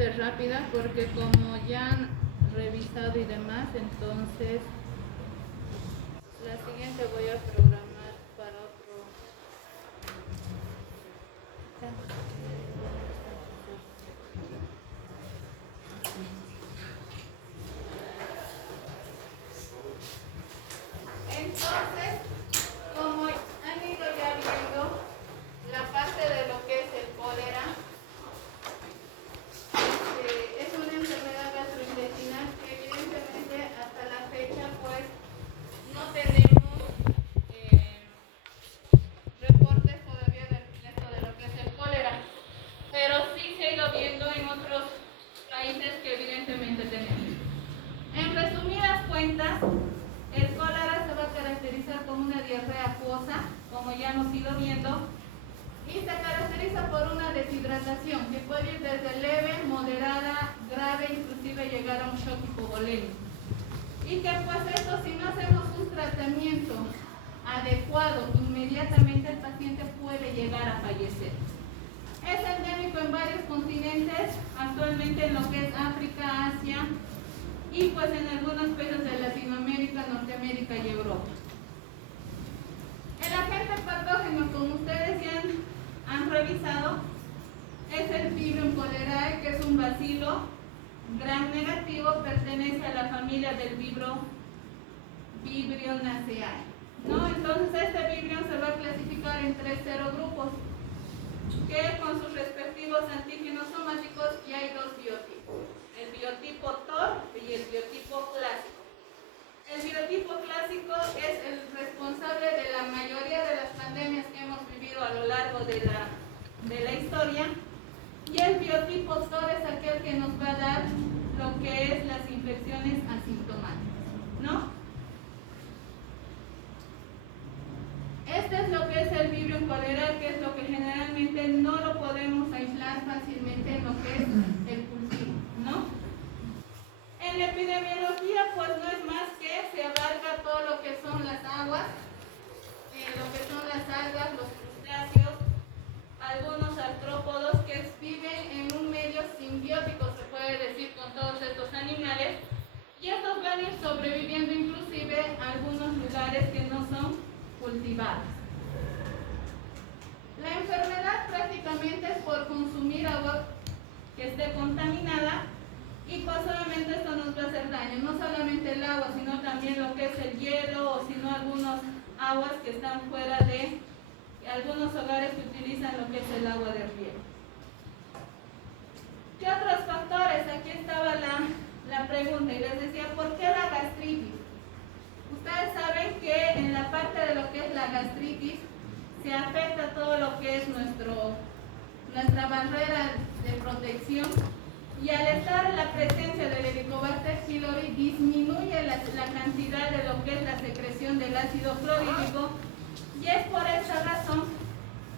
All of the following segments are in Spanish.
sumamente rápida porque como ya han revisado y demás, entonces la siguiente voy a programar para otro. Entonces, como han ido ya viendo la parte de lo que es el cólera, es una enfermedad gastrointestinal que evidentemente hasta la fecha pues no tenemos reportes todavía de esto de lo que es el cólera, pero sí se ha ido viendo en otros países que evidentemente tenemos. En resumidas cuentas, el cólera se va a caracterizar como una diarrea acuosa, como ya hemos ido viendo, y se caracteriza por una deshidratación que puede ir desde leve, moderada, grave, inclusive llegar a un shock hipovolémico. Y que pues esto, si no hacemos un tratamiento adecuado, inmediatamente el paciente puede llegar a fallecer. Es endémico en varios continentes, actualmente en lo que es África, Asia y pues en algunos países de Latinoamérica, Norteamérica y Europa. El agente patógeno, como ustedes ya han revisado, es el Vibrio cholerae, que es un bacilo gram negativo, pertenece a la familia del Vibrionaceae, ¿no? Entonces este Vibrio se va a clasificar en 3 serogrupos, que con sus respectivos antígenos somáticos, y hay 2 biotipos, el biotipo TOR y el biotipo clásico. El biotipo clásico es el responsable de la mayoría de las pandemias que hemos vivido a lo largo de la historia, y el biotipo TOR es aquel que nos va a dar lo que es las infecciones asintomáticas, ¿no? Este es lo que es el Vibrio cholerae, que es lo que generalmente no lo podemos aislar fácilmente en lo que es el cultivo, ¿no? En la epidemiología, pues no es más que se abarca todo lo que son las aguas, lo que son las algas, los crustáceos, algunos artrópodos que viven en un medio simbiótico, se puede decir, con todos estos animales, y estos van a ir sobreviviendo inclusive a algunos lugares que no son cultivados. La enfermedad prácticamente es por consumir agua que esté contaminada, y pues obviamente esto nos va a hacer daño, no solamente el agua, sino también lo que es el hielo, o sino algunas aguas que están fuera de algunos hogares que utilizan lo que es el agua de riego. ¿Qué otros factores? Aquí estaba la pregunta y les decía, ¿por qué la gastritis? Ustedes saben que en la parte de lo que es la gastritis se afecta todo lo que es nuestra barrera de protección, y al estar la presencia del Helicobacter pylori disminuye la cantidad de lo que es la secreción del ácido clorhídrico, y es por esa razón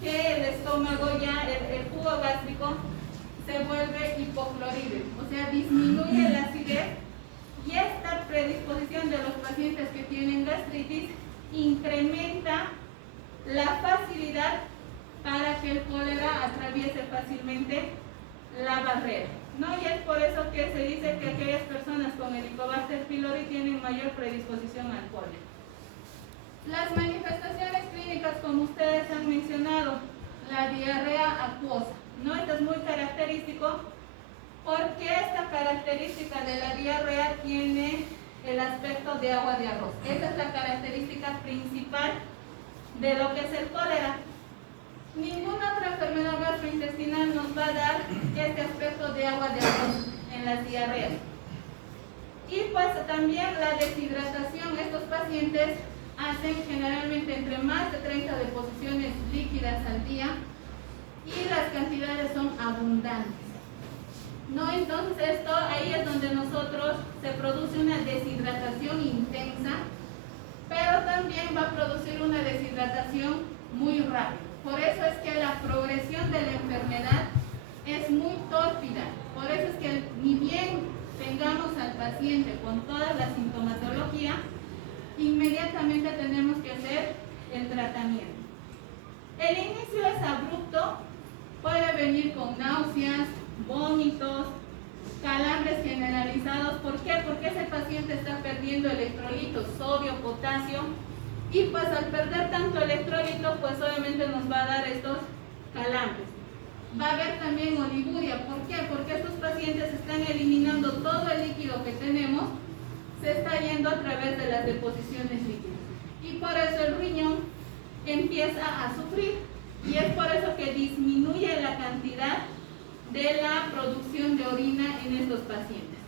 que el estómago ya, el jugo gástrico, se vuelve hipoclorídrico, o sea, disminuye la acidez, y esta predisposición de los pacientes que tienen gastritis incrementa la facilidad para que el cólera atraviese fácilmente la barrera, ¿no? Y es por eso que se dice que aquellas personas con Helicobacter pylori tienen mayor predisposición al cólera. Las manifestaciones clínicas, como ustedes han mencionado, la diarrea acuosa, ¿no? Esto es muy característico porque esta característica de la diarrea tiene el aspecto de agua de arroz. Esa es la característica principal de lo que es el cólera. Ninguna otra enfermedad gastrointestinal nos va a dar este aspecto de agua de arroz en las diarreas. Y pues también la deshidratación. Estos pacientes hacen generalmente entre más de 30 deposiciones líquidas al día, y las cantidades son abundantes, ¿no? Entonces esto, ahí es donde nosotros se produce una deshidratación intensa, pero también va a producir una deshidratación muy rápida. Por eso es que la progresión de la enfermedad es muy tórpida. Por eso es que ni bien tengamos al paciente con toda la sintomatología, inmediatamente tenemos que hacer el tratamiento. El inicio es abrupto, puede venir con náuseas, vómitos, pacientes generalizados. ¿Por qué? Porque ese paciente está perdiendo electrolitos, sodio, potasio, y pues al perder tanto electrolito, pues obviamente nos va a dar estos calambres. Va a haber también oliguria. ¿Por qué? Porque estos pacientes están eliminando todo el líquido que tenemos, se está yendo a través de las deposiciones líquidas. Y por eso el riñón empieza a sufrir. Y es por eso que disminuye la cantidad de la producción de orina en estos pacientes.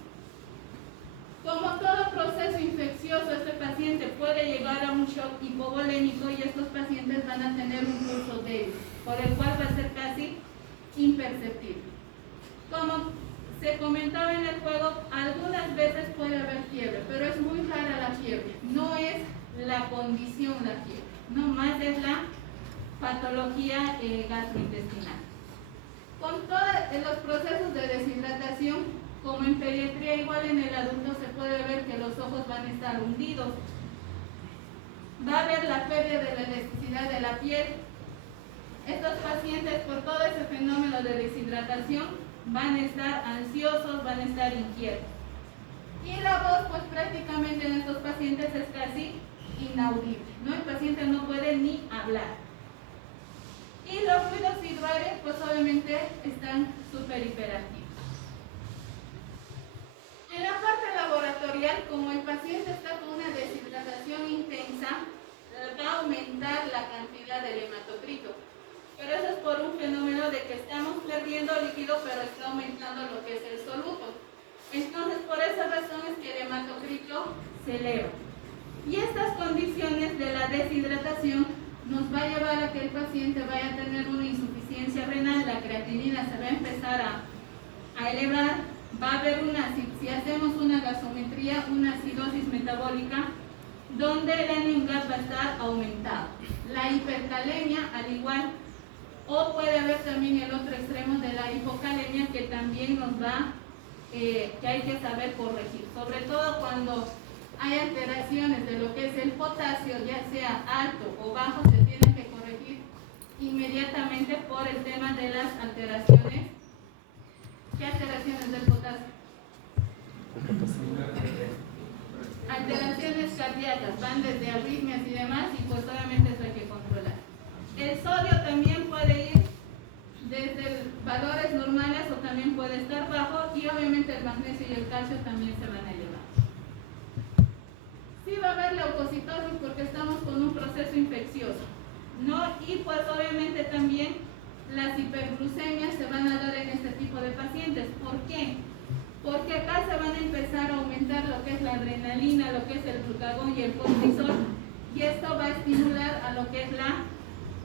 Como todo proceso infeccioso, este paciente puede llegar a un shock hipovolémico y estos pacientes van a tener un pulso débil, por el cual va a ser casi imperceptible. Como se comentaba en el juego, algunas veces puede haber fiebre, pero es muy rara la fiebre. No es la condición la fiebre, no más es la patología gastrointestinal. Con todos los procesos de deshidratación, como en pediatría, igual en el adulto se puede ver que los ojos van a estar hundidos. Va a haber la pérdida de la elasticidad de la piel. Estos pacientes, por todo ese fenómeno de deshidratación, van a estar ansiosos, van a estar inquietos. Y la voz, pues prácticamente en estos pacientes es casi inaudible, ¿no? El paciente no puede ni hablar. Y los ruidos visuales, pues obviamente están súper hiperactivos. En la parte laboratorial, como el paciente está con una deshidratación intensa, va a aumentar la cantidad del hematocrito. Pero eso es por un fenómeno de que estamos perdiendo líquido, pero está aumentando lo que es el soluto. Entonces, por esa razón es que el hematocrito se eleva. Y estas condiciones de la deshidratación nos va a llevar a que el paciente vaya a tener una insuficiencia renal, la creatinina se va a empezar a elevar. Va a haber si hacemos una gasometría, una acidosis metabólica, donde el anion gas va a estar aumentado. La hipercalemia, al igual, o puede haber también el otro extremo de la hipocalemia, que también nos va, que hay que saber corregir. Sobre todo cuando hay alteraciones de lo que es el potasio, ya sea alto o bajo, se tiene que corregir inmediatamente por el tema de las alteraciones. ¿Qué alteraciones del potasio? Alteraciones cardíacas, van desde arritmias y demás, y pues obviamente eso hay que controlar. El sodio también puede ir desde valores normales o también puede estar bajo, y obviamente el magnesio y el calcio también se van a elevar. Sí va a haber leucocitosis porque estamos con un proceso infeccioso, ¿no? Y pues obviamente también las hiperglucemias se van a dar en este tipo de pacientes. ¿Por qué? Porque acá se van a empezar a aumentar lo que es la adrenalina, lo que es el glucagón y el cortisol, y esto va a estimular a lo que es la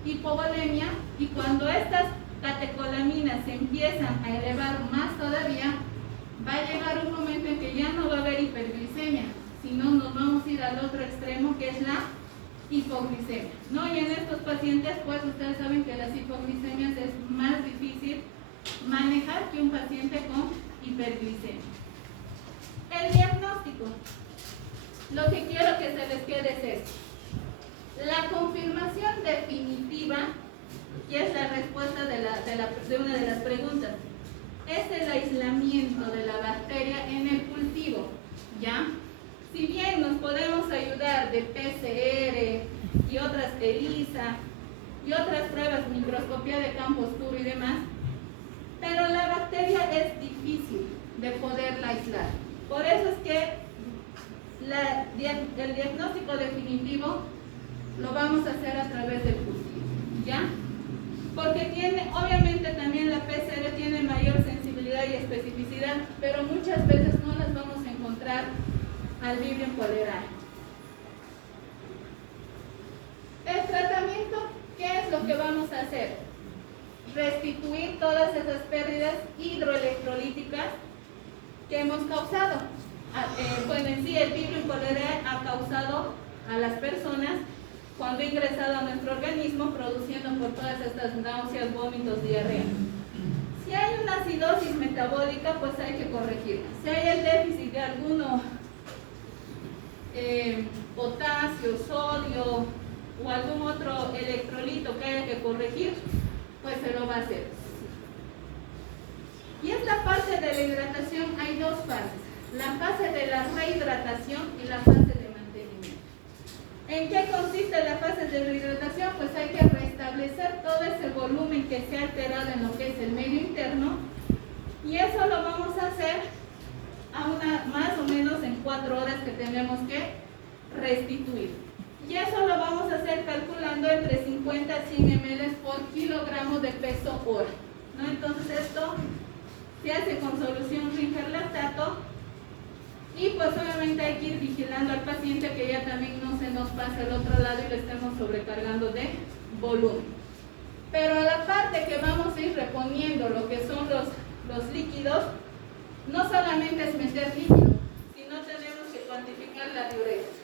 hipovolemia, y cuando estas catecolaminas se empiezan a elevar más todavía, va a llegar un momento en que ya no va a haber hiperglicemia, sino nos vamos a ir al otro extremo, que es la hipoglicemia, ¿no? Y en estos pacientes, pues ustedes saben que las hipoglicemias es más difícil manejar que un paciente con hiperglicemia. El diagnóstico, lo que quiero que se les quede es esto. La confirmación definitiva, y es la respuesta de una de las preguntas, es el aislamiento de la bacteria en el cultivo, ¿ya? Si bien nos podemos ayudar de PCR y otras ELISA y otras pruebas, microscopía de campo oscuro y demás, pero la bacteria es difícil de poderla aislar. Por eso es que el diagnóstico definitivo lo vamos a hacer a través del cultivo, ¿ya? Porque obviamente también la PCR tiene mayor sensibilidad y especificidad, pero muchas veces no las vamos a encontrar al Vibrio cholerae. El tratamiento, ¿qué es lo que vamos a hacer? Restituir todas esas pérdidas hidroelectrolíticas que hemos causado. Bueno, en sí el Vibrio cholerae ha causado a las personas cuando ha ingresado a nuestro organismo, produciendo por todas estas náuseas, vómitos, diarrea. Si hay una acidosis metabólica, pues hay que corregirla. Si hay el déficit de alguno, potasio, sodio o algún otro electrolito que haya que corregir, pues se lo va a hacer. Y es la parte de la hidratación, hay dos fases. de la rehidratación y la fase de mantenimiento. ¿En qué consiste la fase de rehidratación? Pues hay que restablecer todo ese volumen que se ha alterado en lo que es el medio interno, y eso lo vamos a hacer más o menos en 4 horas que tenemos que restituir. Y eso lo vamos a hacer calculando entre 50 a 100 ml por kilogramo de peso hora, ¿no? Entonces esto se hace con solución Ringer lactato, y pues obviamente hay que ir vigilando al paciente que ya también no se nos pase al otro lado y le estemos sobrecargando de volumen. Pero a la parte que vamos a ir reponiendo lo que son los líquidos, no solamente es meter líquido, sino tenemos que cuantificar la diuresis.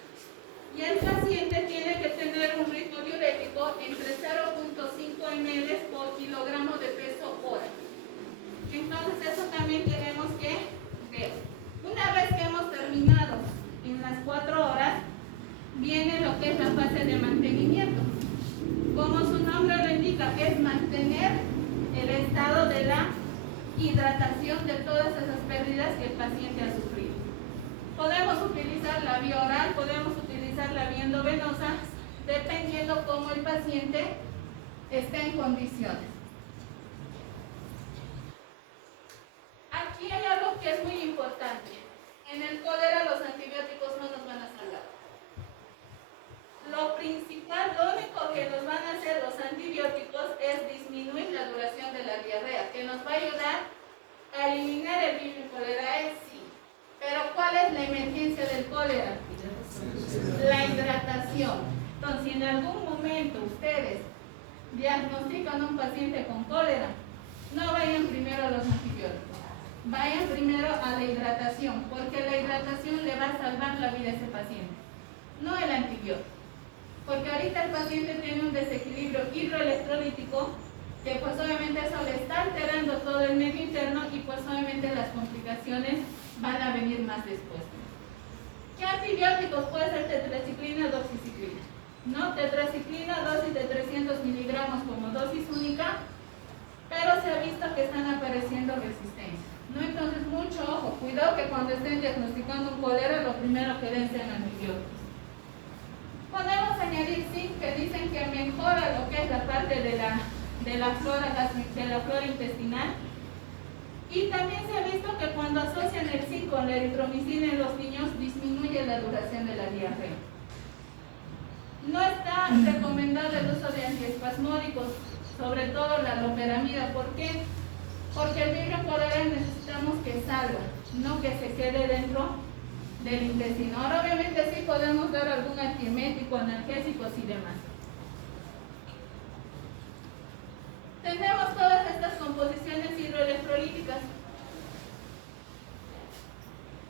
Y el paciente tiene que tener un ritmo diurético entre 0.5 ml por kilogramo de peso hora. Entonces eso también tenemos que ver. Una vez que hemos terminado en las 4 horas, viene lo que es la fase de mantenimiento. Como su nombre lo indica, es mantener el estado de la hidratación de todas esas pérdidas que el paciente ha sufrido. Podemos utilizar la vía oral, podemos utilizar la vía endovenosa, dependiendo cómo el paciente esté en condiciones. Aquí hay algo que es muy importante. En el cólera los antibióticos no nos van a salvar. Lo principal, lo único que nos van a hacer los antibióticos es disminuir la duración de la diarrea, que nos va a ayudar a eliminar el virus cólera, sí. Pero ¿cuál es la emergencia del cólera? La hidratación. Entonces, si en algún momento ustedes diagnostican a un paciente con cólera, no vayan primero a los antibióticos, vayan primero a la hidratación, porque la hidratación le va a salvar la vida a ese paciente, no el antibiótico. Porque ahorita el paciente tiene un desequilibrio hidroelectrolítico que pues obviamente eso le está alterando todo el medio interno, y pues obviamente las complicaciones van a venir más después. ¿Qué antibióticos? Puede ser tetraciclina, doxiciclina, ¿no? Tetraciclina, dosis de 300 miligramos como dosis única, pero se ha visto que están apareciendo resistencias, ¿no? Entonces mucho ojo, cuidado que cuando estén diagnosticando un cólera lo primero que den sean antibióticos. Podemos añadir zinc, que dicen que mejora lo que es la parte de la flora intestinal, y también se ha visto que cuando asocian el zinc con la eritromicina en los niños disminuye la duración de la diarrea. No está recomendado el uso de antiespasmódicos, sobre todo la loperamida. ¿Por qué? Porque el vibrio cólera necesitamos que salga, no que se quede dentro del intestino. Ahora obviamente sí podemos dar algún antiemético, analgésicos y demás. Tenemos todas estas composiciones hidroelectrolíticas.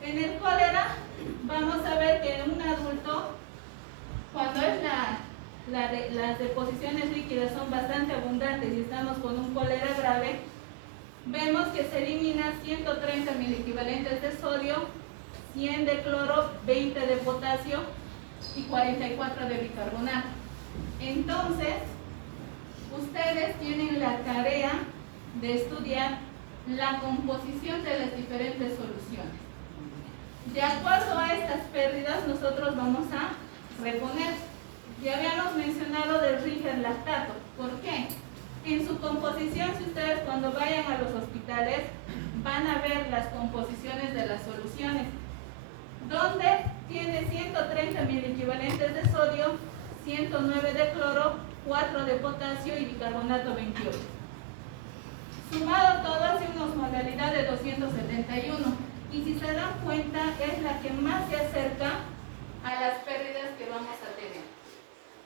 En el cólera vamos a ver que en un adulto, cuando es las deposiciones líquidas son bastante abundantes y estamos con un cólera grave, vemos que se elimina 130 miliequivalentes de sodio, 100 de cloro, 20 de potasio y 44 de bicarbonato. Entonces, ustedes tienen la tarea de estudiar la composición de las diferentes soluciones. De acuerdo a estas pérdidas, nosotros vamos a reponer. Ya habíamos mencionado del Ringer lactato. ¿Por qué? En su composición, si ustedes cuando vayan a los hospitales van a ver las composiciones de las soluciones, donde tiene 130 miliequivalentes de sodio, 109 de cloro, 4 de potasio y bicarbonato 28. Sumado todo hace una osmolaridad de 271. Y si se dan cuenta, es la que más se acerca a las pérdidas que vamos a tener.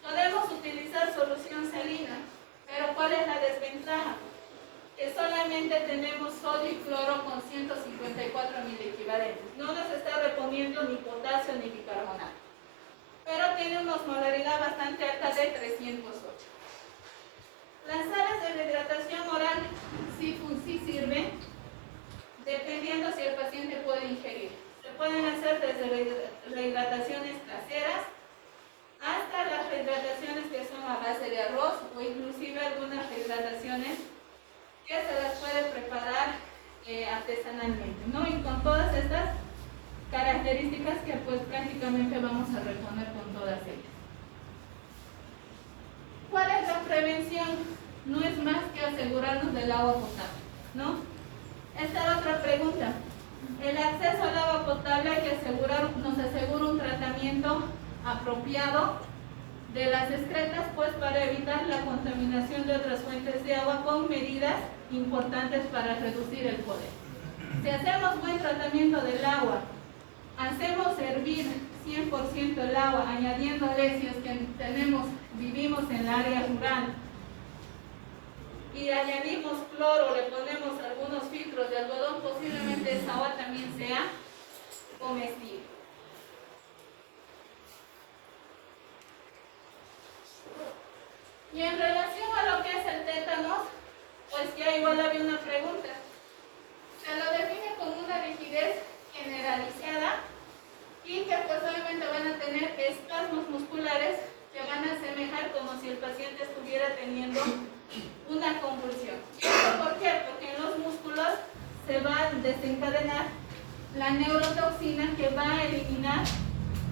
Podemos utilizar solución salina, pero ¿cuál es la desventaja? Que solamente tenemos sodio y cloro con 154 miliequivalentes. No nos está reponiendo ni potasio ni bicarbonato, pero tiene una osmolaridad bastante alta de 308. Las sales de rehidratación oral sí sirven, dependiendo si el paciente puede ingerir. Se pueden hacer desde rehidrataciones caseras hasta las rehidrataciones que son a base de arroz, o inclusive algunas rehidrataciones que se las puede preparar artesanalmente, ¿no? Y con todas estas características que pues prácticamente vamos a reponer con todas ellas. ¿Cuál es la prevención? No es más que asegurarnos del agua potable, ¿no? Esta es otra pregunta. El acceso al agua potable hay que nos asegura un tratamiento apropiado de las excretas, pues para evitar la contaminación de otras fuentes de agua con medidas importantes para reducir el poder. Si hacemos buen tratamiento del agua, hacemos hervir 100% el agua, añadiéndole, si es que vivimos en el área rural, y añadimos cloro, le ponemos algunos filtros de algodón, posiblemente esa agua también sea comestible. Y en relación a lo que es el tétanos, pues ya igual había una pregunta. Se lo define como una rigidez generalizada y que pues obviamente van a tener espasmos musculares que van a asemejar como si el paciente estuviera teniendo una convulsión. ¿Por qué? Porque en los músculos se va a desencadenar la neurotoxina que va a eliminar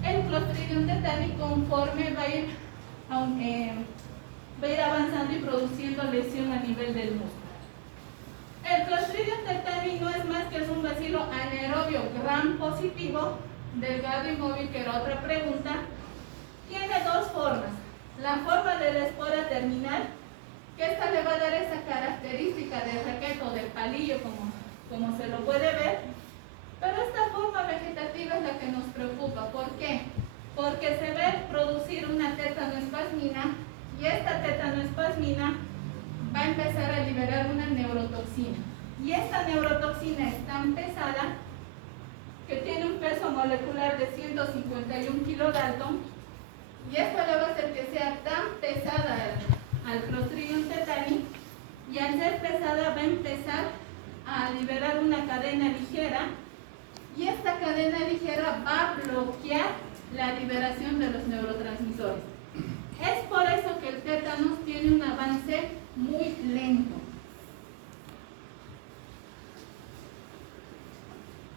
el Clostridium tetani conforme va a ir avanzando y produciendo lesión a nivel del músculo. El Clostridium tetani no es más que un bacilo anaerobio gram positivo, delgado y móvil, que era otra pregunta. Tiene dos formas. La forma de la espora terminal, que esta le va a dar esa característica de raqueta o de palillo, como se lo puede ver, pero esta forma vegetativa es la que nos preocupa. ¿Por qué? Porque se va a producir una tetanoespasmina y esta tetanoespasmina va a empezar a liberar una neurotoxina. Y esta neurotoxina es tan pesada que tiene un peso molecular de 151 kilodalton, y esto le va a hacer que sea tan pesada al Clostridium tetani, y al ser pesada va a empezar a liberar una cadena ligera, y esta cadena ligera va a bloquear la liberación de los neurotransmisores. Es por eso que el tétanos tiene un avance muy lento.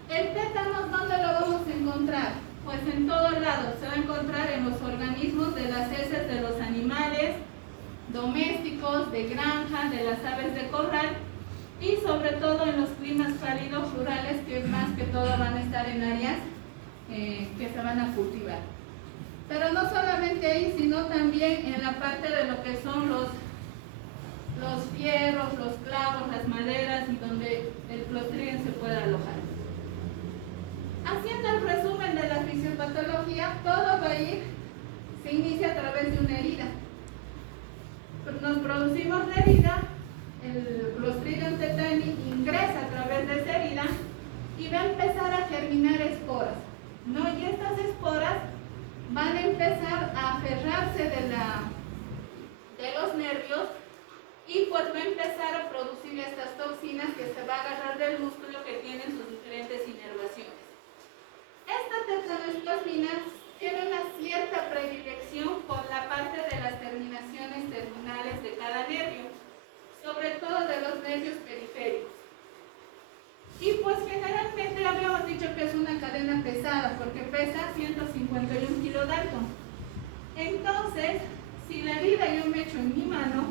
¿El tétanos dónde lo vamos a encontrar? Pues en todos lados. Se va a encontrar en los organismos de las heces de los animales domésticos, de granja, de las aves de corral, y sobre todo en los climas cálidos rurales, que más que todo van a estar en áreas que se van a cultivar. Pero no solamente ahí, sino también en la parte de lo que son los fierros, los clavos, las maderas, y donde el Clostridium se puede alojar. Haciendo el resumen de la fisiopatología, todo va a ir, se inicia a través de una herida. Nos producimos la herida, el Clostridium tetani ingresa a través de esa herida y va a empezar a germinar esporas, ¿no? Y estas esporas van a empezar a aferrarse de los nervios, y pues va a empezar a producir estas toxinas que se va a agarrar del músculo, que tienen sus diferentes inervaciones. Esta tetanoespasmina tiene una cierta predilección por la parte de las terminaciones terminales de cada nervio, sobre todo de los nervios periféricos. Y pues generalmente habíamos dicho que es una cadena pesada, porque pesa 151 kilodalton. Entonces, si la herida yo me echo en mi mano,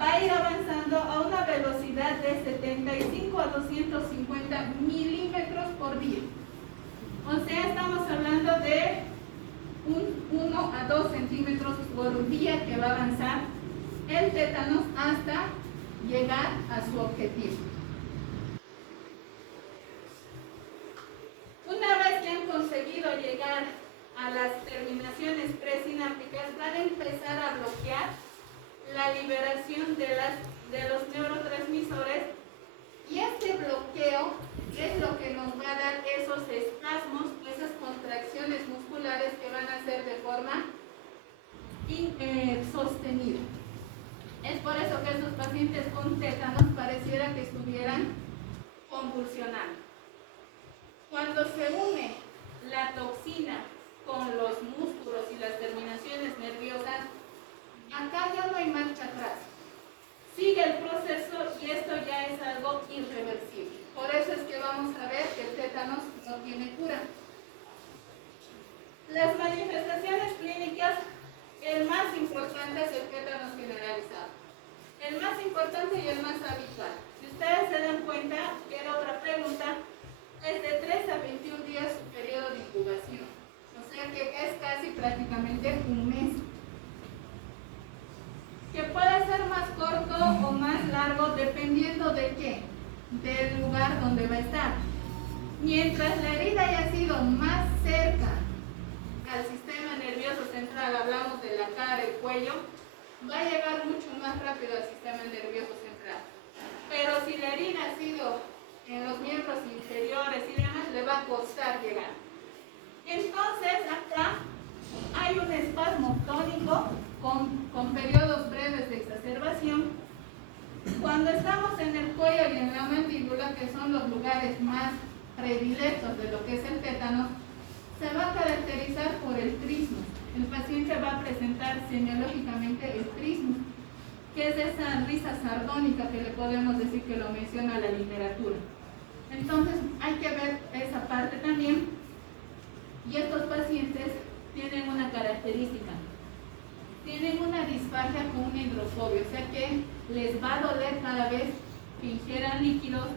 va a ir avanzando a una velocidad de 75 a 250 milímetros por día. O sea, estamos hablando de 1 a 2 centímetros por día que va a avanzar el tétanos hasta llegar a su objetivo. Una vez que han conseguido llegar a las terminaciones presinápticas, van a empezar a bloquear la liberación de los neurotransmisores, y este bloqueo es lo que nos va a dar esos espasmos, esas contracciones musculares que van a ser de forma sostenida. Es por eso que esos pacientes con tétanos pareciera que estuvieran convulsionando. Cuando se une la toxina con los músculos y las terminaciones nerviosas, acá ya no hay marcha atrás. Sigue el proceso y esto ya es algo irreversible. Por eso es que vamos a ver que el tétanos no tiene cura. Las manifestaciones clínicas, el más importante es el tétanos generalizado. El más importante y el más habitual. Si ustedes se dan cuenta, que era otra pregunta, es de 3 a 21 días su periodo de incubación. O sea que es casi prácticamente un mes. Que puede ser más corto o más largo dependiendo de qué, del lugar donde va a estar. Mientras la herida haya sido más cerca al sistema nervioso central, hablamos de la cara, el cuello, va a llegar mucho más rápido al sistema nervioso central. Pero si la herida ha sido en los miembros inferiores y demás, le va a costar llegar. Entonces acá hay un espasmo tónico con periodos breves de exacerbación. Cuando estamos en el cuello y en la mandíbula, que son los lugares más predilectos de lo que es el tétano, se va a caracterizar por el trismo. El paciente va a presentar semiológicamente el trismo, que es esa risa sardónica que le podemos decir que lo menciona la literatura. Entonces hay que ver esa parte también. Y estos pacientes tienen una característica. Tienen una disfagia con una hidrofobia, o sea que les va a doler cada vez que ingieran líquidos.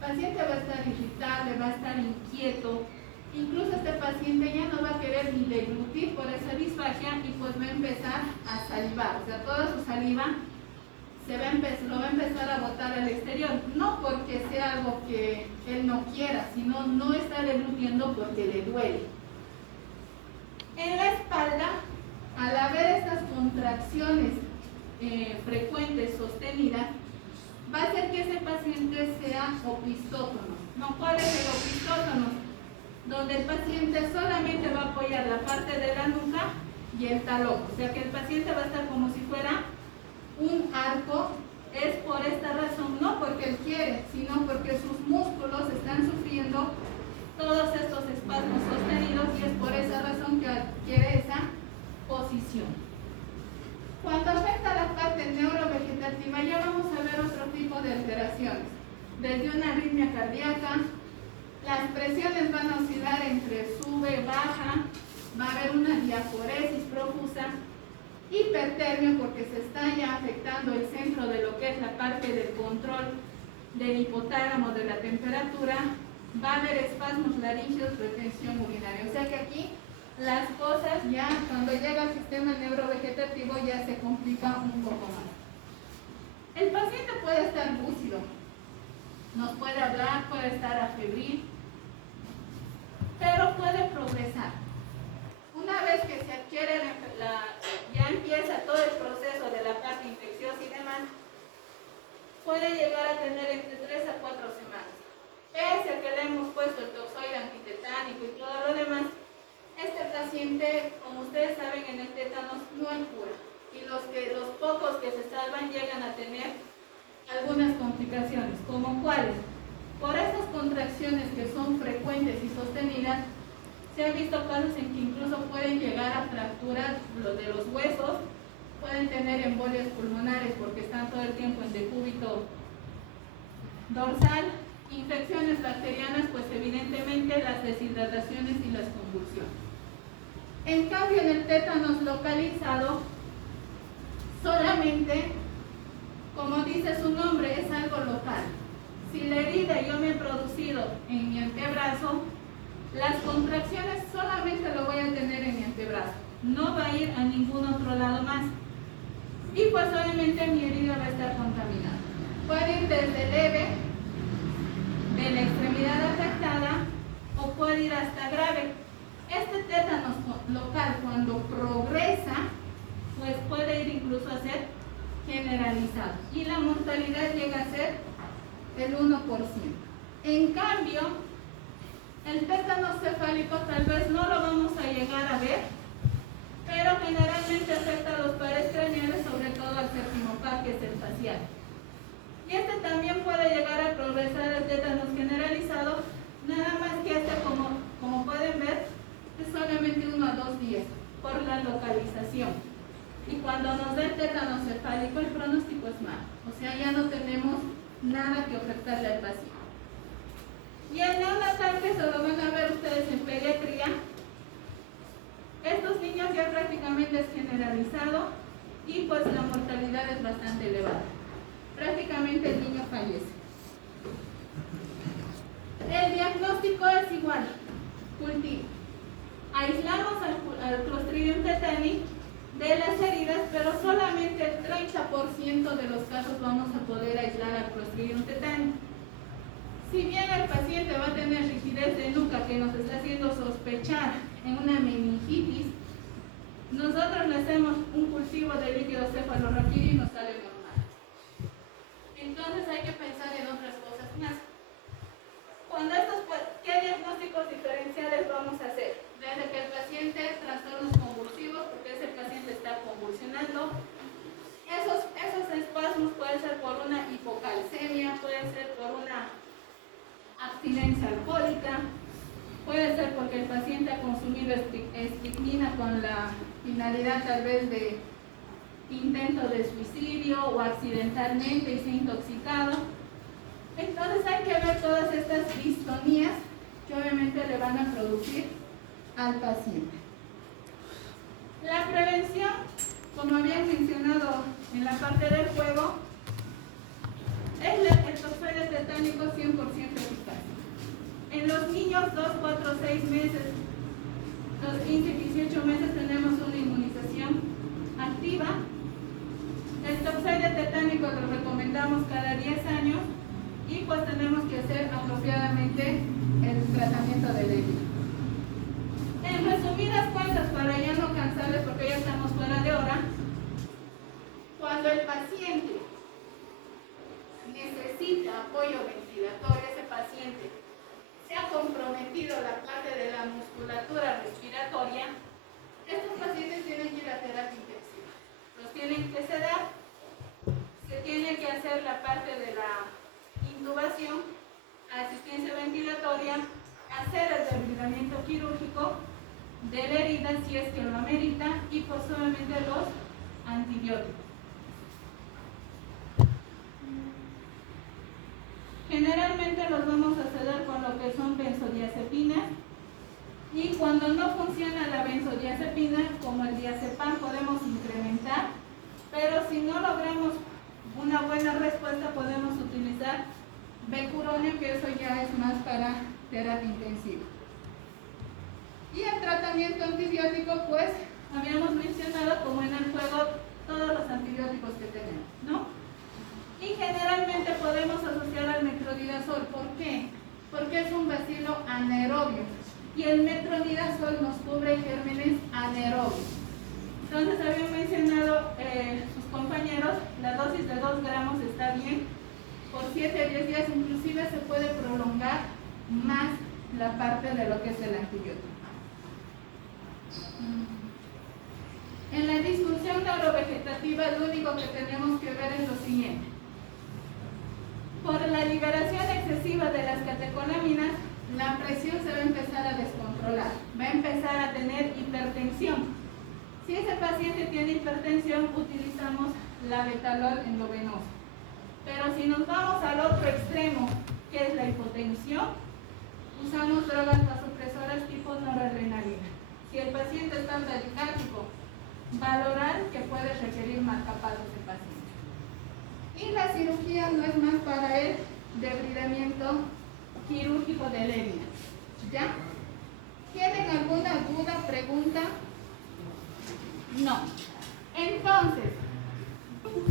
El paciente va a estar irritable, va a estar inquieto. Incluso este paciente ya no va a querer ni deglutir por esa disfagia y pues va a empezar a salivar. O sea, toda su saliva lo va a empezar a botar al exterior. No porque sea algo que él no quiera, sino no está deglutiendo porque le duele. En la espalda, al haber estas contracciones frecuentes, sostenidas, va a hacer que ese paciente sea opistótono. ¿No? ¿Cuál es el opistótono? Donde el paciente solamente va a apoyar la parte de la nuca y el talón. O sea que el paciente va a estar como si fuera un arco. Es por esta razón, no porque él quiere, sino porque sus músculos están sufriendo todos estos espasmos sostenidos y es por esa razón que adquiere esa posición. Cuando afecta la parte neurovegetativa ya vamos a ver otro tipo de alteraciones. Desde una arritmia cardíaca, las presiones van a oscilar entre sube, baja, va a haber una diaforesis profusa, hipertermia porque se está ya afectando el centro de lo que es la parte del control del hipotálamo de la temperatura, va a haber espasmos laringeos, retención urinaria. O sea que aquí las cosas ya cuando llega al sistema neurovegetativo ya se complica un poco más. El paciente puede estar lúcido, nos puede hablar, puede estar afebril, pero puede progresar. Una vez que se adquiere ya empieza todo el proceso de la parte infecciosa y demás, puede llegar a tener entre 3 a 4 semanas. Pese a que le hemos puesto el toxoide antitetánico y todo lo demás, este paciente, como ustedes saben, en el tétanos no hay cura. Y los pocos que se salvan llegan a tener algunas complicaciones, como cuáles. Por esas contracciones que son frecuentes y sostenidas, se han visto casos en que incluso pueden llegar a fracturas de los huesos, pueden tener embolias pulmonares porque están todo el tiempo en decúbito dorsal, infecciones bacterianas, pues evidentemente las deshidrataciones y las convulsiones. En cambio, en el tétanos localizado, solamente, como dice su nombre, es algo local. Si la herida yo me he producido en mi antebrazo, las contracciones solamente lo voy a tener en mi antebrazo, no va a ir a ningún otro lado más. Y pues obviamente mi herida va a estar contaminada. Puede ir desde leve, de la extremidad afectada, o puede ir hasta grave. Este tétanos local, cuando progresa, pues puede ir incluso a ser generalizado. Y la mortalidad llega a ser el 1%. En cambio, el tétanos cefálico tal vez no lo vamos a llegar a ver, pero generalmente afecta a los pares craneales, sobre todo al séptimo par, que es el facial. Y este también puede llegar a progresar el tétanos generalizado, nada más que este, como pueden ver, es solamente 1 a 2 días por la localización. Y cuando nos da el tétanos cefálico, el pronóstico es malo. O sea, ya no tenemos nada que ofertarle al paciente. Y el neonatal, que se lo van a ver ustedes en pediatría, y pues la mortalidad es bastante elevada. Prácticamente el niño fallece. El diagnóstico es igual, cultivo. Aislamos al Clostridium tetani de las heridas, pero solamente el 30% de los casos vamos a poder aislar al Clostridium tetani. Si bien el paciente va a tener rigidez de nuca que nos está haciendo sospechar en una meningitis, nosotros le hacemos un cultivo de líquido cefalorraquídeo y nos sale normal. Entonces hay que pensar en otras cosas más. ¿Qué diagnósticos diferenciales vamos a hacer? Desde que el paciente trastornos convulsivos, porque ese paciente está convulsionando. Esos espasmos pueden ser por una hipocalcemia, puede ser por una abstinencia alcohólica, puede ser porque el paciente ha consumido estricnina con la finalidad tal vez de intento de suicidio o accidentalmente y se ha intoxicado. Entonces hay que ver todas estas distonías que obviamente le van a producir al paciente. La prevención, como habían mencionado en la parte del juego, es el toxoide tetánico 100% eficaz. En los niños 2, 4, 6 meses, los 15, 18 meses tenemos una inmunización activa. El toxoide tetánico lo recomendamos cada 10 años y pues tenemos que hacer apropiadamente el tratamiento del herida. En resumidas cuentas, para ya no cansarles porque ya estamos fuera de hora, cuando el paciente necesita apoyo ventilatorio, ese paciente se ha comprometido la parte de la musculatura respiratoria, estos pacientes tienen que ir a terapia intensiva. Los tienen que sedar, se tiene que hacer la parte de la intubación, asistencia ventilatoria, hacer el desbridamiento quirúrgico de la herida si es que lo amerita y posiblemente los antibióticos. Generalmente los vamos a sedar con lo que son benzodiazepinas y cuando no funciona la benzodiazepina, como el diazepam, podemos incrementar, pero si no logramos una buena respuesta podemos utilizar becuronio, que eso ya es más para terapia intensiva. Y el tratamiento antibiótico, pues habíamos mencionado como en el juego todos los antibióticos que tenemos, ¿no? Y generalmente podemos asociar al metronidazol. ¿Por qué? Porque es un bacilo anaerobio y el metronidazol nos cubre gérmenes anaerobios. Entonces habían mencionado sus compañeros, la dosis de 2 gramos está bien, por 7 a 10 días inclusive se puede prolongar más la parte de lo que es el antibiótico. En la disfunción neurovegetativa lo único que tenemos que ver es lo siguiente. Por la liberación excesiva de las catecolaminas, la presión se va a empezar a descontrolar, va a empezar a tener hipertensión. Si ese paciente tiene hipertensión, utilizamos la betalol endovenosa. Pero si nos vamos al otro extremo, que es la hipotensión, usamos drogas vasopresoras tipo noradrenalina. Si el paciente está taquicárdico, valorar que puede requerir marcapasos de paciente. Y la cirugía no es más para el debridamiento quirúrgico de la herida. ¿Ya? ¿Tienen alguna duda, pregunta? No. Entonces,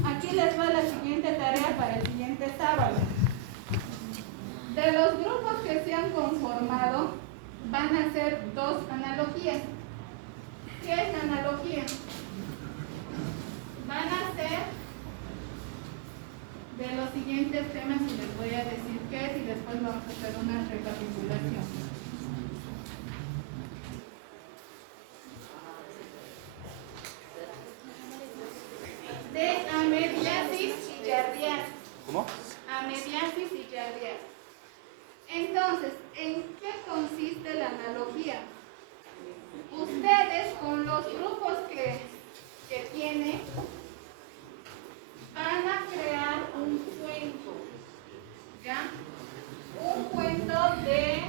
aquí les va la siguiente tarea para el siguiente sábado. De los grupos que se han conformado, van a ser 2 analogías. ¿Qué es la analogía? Van a ser de los siguientes temas y les voy a decir qué es y después vamos a hacer una recapitulación. De amediasis y yardiasis. ¿Cómo? Amediasis y yardiasis. Entonces, ¿en qué consiste la analogía? Ustedes con los grupos que tienen van a crear un cuento, ¿ya? Un cuento de